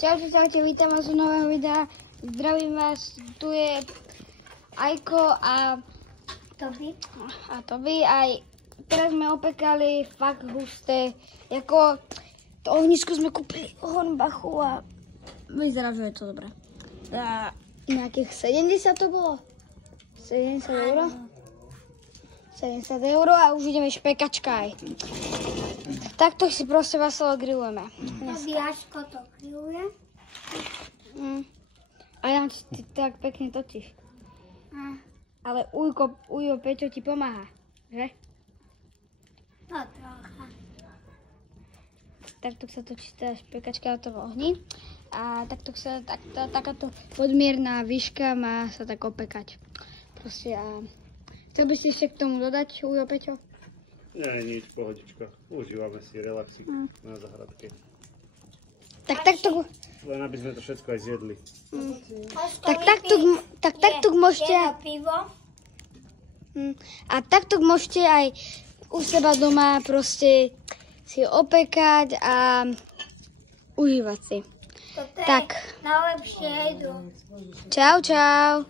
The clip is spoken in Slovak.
Čaute, vítam vás u nového videa. Zdravím vás, tu je Ajko a Toby. Aj teraz sme opekali fakt husté. Jako to ohnisko sme kúpili v Hornbachu a vyzerá, že je to dobré. Za nejakých 70 to bolo? 70 eur? 70 eur a už ideme špekačka aj. Takto si proste veselo grillujeme. Tobiaško to grilluje. A ja ty tak pekne točíš. Ale Ujo Peťo ti pomáha, že? No trocha. Takto sa točí tá špekačka na tom ohni. A takáto podmierná výška má sa tak opekať. Proste a... Chcel by si ešte k tomu dodať, Ujo Peťo? Nie, nič, pohodička. Užívame si relaxik na záhradke. Tak takto... Len aby sme to všetko aj zjedli. Tak takto môžete... Pivo. A takto môžete aj u seba doma proste si opekať a užívať si. Toto je Tak. najlepšie jedlo. Čau. Čau.